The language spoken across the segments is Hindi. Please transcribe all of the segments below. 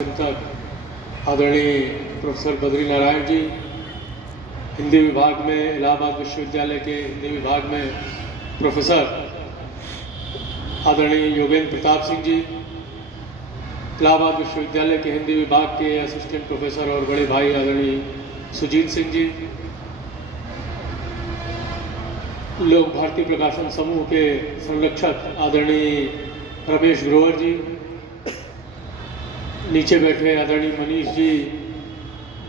चिंतक आदरणीय प्रोफेसर बद्री नारायण जी, हिंदी विभाग में इलाहाबाद विश्वविद्यालय के हिंदी विभाग में प्रोफेसर आदरणीय योगेंद्र प्रताप सिंह जी, इलाहाबाद विश्वविद्यालय के हिंदी विभाग के असिस्टेंट प्रोफेसर और बड़े भाई आदरणीय सुजीत सिंह जी, लोक भारती प्रकाशन समूह के संरक्षक आदरणीय रमेश ग्रोवर जी, नीचे बैठे आदरणीय मनीष जी,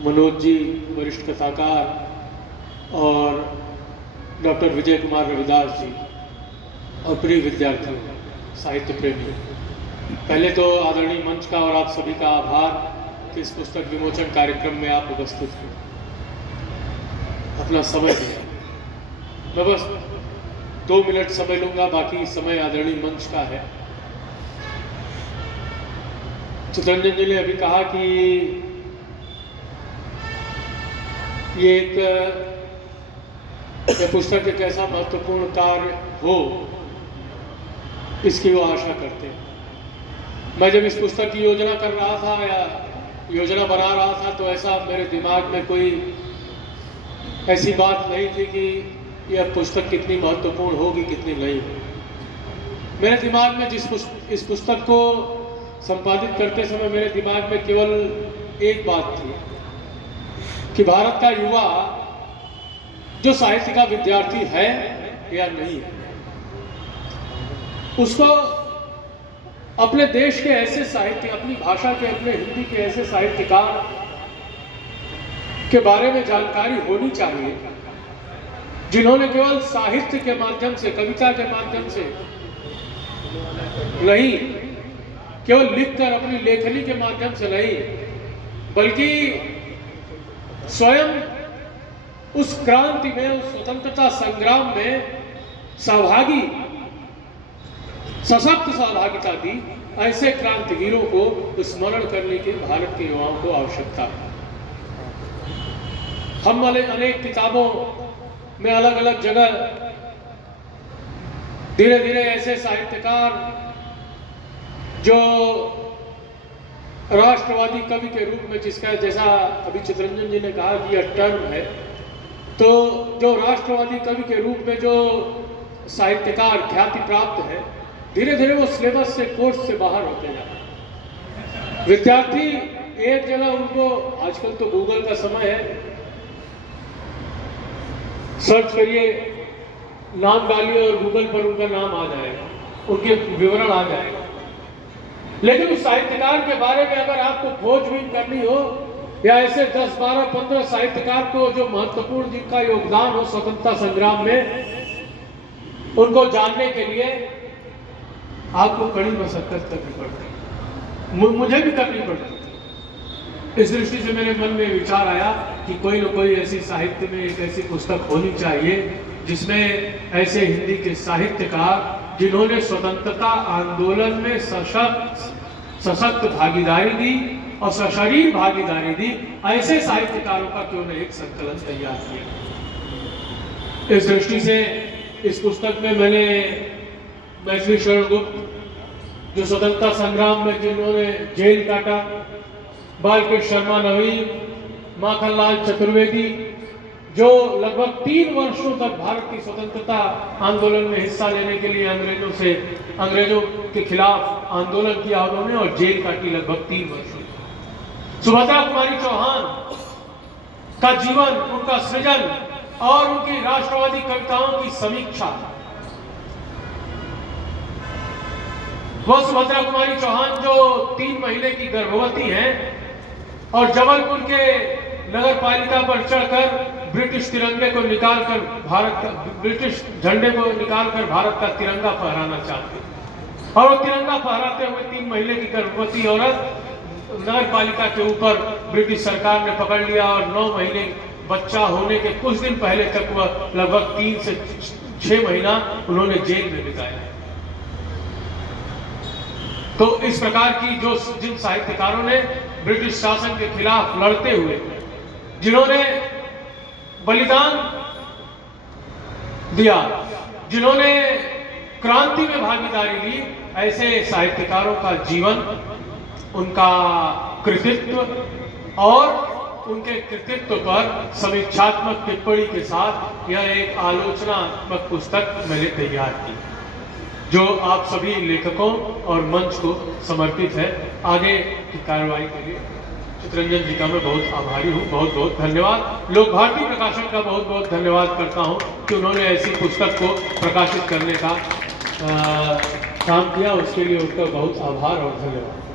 मनोज जी, वरिष्ठ कथाकार और डॉक्टर विजय कुमार रविदास जी और प्रिय विद्यार्थियों, साहित्य प्रेमी, पहले तो आदरणीय मंच का और आप सभी का आभार कि इस पुस्तक विमोचन कार्यक्रम में आप उपस्थित हैं, अपना समय दिया। मैं बस 2 मिनट समय लूंगा, बाकी समय आदरणीय मंच का है। चितरंजन जी ने अभी कहा कि ये पुस्तक एक ऐसा महत्वपूर्ण कार्य हो, इसकी वो आशा करते हैं। मैं जब इस पुस्तक की योजना कर रहा था या योजना बना रहा था तो ऐसा मेरे दिमाग में कोई ऐसी बात नहीं थी कि यह पुस्तक कितनी महत्वपूर्ण होगी, कितनी नहीं होगी। मेरे दिमाग में इस पुस्तक को संपादित करते समय मेरे दिमाग में केवल एक बात थी कि भारत का युवा जो साहित्य का विद्यार्थी है या नहीं है, उसको अपने देश के ऐसे साहित्य, अपनी भाषा के, अपने हिंदी के ऐसे साहित्यकार के बारे में जानकारी होनी चाहिए जिन्होंने केवल साहित्य के माध्यम से, कविता के माध्यम से नहीं, केवल लिखकर अपनी लेखनी के माध्यम से नहीं, बल्कि स्वयं उस क्रांति में, उस स्वतंत्रता संग्राम में सशक्त सहभागिता दी, ऐसे क्रांतिवीरों को स्मरण करने की भारत के युवाओं को आवश्यकता है। हम अनेक किताबों में अलग अलग जगह धीरे धीरे ऐसे साहित्यकार जो राष्ट्रवादी कवि के रूप में, जिसका जैसा अभी चितरंजन जी ने कहा कि यह टर्म है, तो जो राष्ट्रवादी कवि के रूप में जो साहित्यकार ख्याति प्राप्त है, धीरे धीरे वो सिलेबस से, कोर्स से बाहर होते जाते हैं। विद्यार्थी एक जगह उनको, आजकल तो गूगल का समय है, सर्च करिए, नाम डालिए और गूगल पर उनका नाम आ जाएगा, उनके विवरण आ जाएगा। लेकिन उस साहित्यकार के बारे में अगर आपको खोजबीन करनी हो, या ऐसे 10, 12, 15 साहित्यकार को जो महत्वपूर्ण, जिनका योगदान हो स्वतंत्रता संग्राम में, उनको जानने के लिए आपको कड़ी मशक्कत करनी पड़ती, मुझे भी करनी पड़ती थी। इस दृष्टि से मेरे मन में विचार आया कि कोई न कोई ऐसी साहित्य में एक ऐसी पुस्तक होनी चाहिए जिसमें ऐसे हिंदी के साहित्यकार जिन्होंने स्वतंत्रता आंदोलन में सशक्त भागीदारी दी और सशरीर भागीदारी दी, ऐसे साहित्यकारों का क्यों न एक संकलन तैयार किया। इस दृष्टि से इस पुस्तक में मैंने मैथिली शरण गुप्त, जो स्वतंत्रता संग्राम में जिन्होंने जेल काटा, बालकृष्ण शर्मा नवीन, माखनलाल चतुर्वेदी, जो लगभग 3 वर्षों तक भारत की स्वतंत्रता आंदोलन में हिस्सा लेने के लिए अंग्रेजों के खिलाफ आंदोलन किया उन्होंने और जेल काटी लगभग 3 वर्षों। सुभद्रा कुमारी चौहान का जीवन, उनका सृजन और उनकी राष्ट्रवादी कविताओं की समीक्षा, वो सुभद्रा कुमारी चौहान जो 3 महीने की गर्भवती हैं और जबलपुर के नगर पालिका पर चढ़कर ब्रिटिश तिरंगे को निकालकर ब्रिटिश झंडे को निकालकर भारत का तिरंगा फहराना चाहते, और वो तिरंगा फहराते हुए 3 महीने की गर्भवती औरत नगर पालिका के ऊपर ब्रिटिश सरकार ने पकड़ लिया और 9 महीने बच्चा होने के कुछ दिन पहले तक वह लगभग 3 से 6 महीना उन्होंने जेल में बिताया। तो इस प्रकार की जिन साहित्यकारों ने ब्रिटिश शासन के खिलाफ लड़ते हुए, जिन्होंने बलिदान दिया, जिन्होंने क्रांति में भागीदारी ली, ऐसे साहित्यकारों का जीवन, उनका कृतित्व और उनके कृतित्व पर समीक्षात्मक टिप्पणी के साथ यह एक आलोचनात्मक पुस्तक मैंने तैयार की, जो आप सभी लेखकों और मंच को समर्पित है। आगे की कार्रवाई के लिए चितरंजन जी का मैं बहुत आभारी हूँ, बहुत बहुत धन्यवाद। लोक भारती प्रकाशन का बहुत बहुत धन्यवाद करता हूँ कि उन्होंने ऐसी पुस्तक को प्रकाशित करने का काम किया, उसके लिए उनका बहुत आभार और धन्यवाद।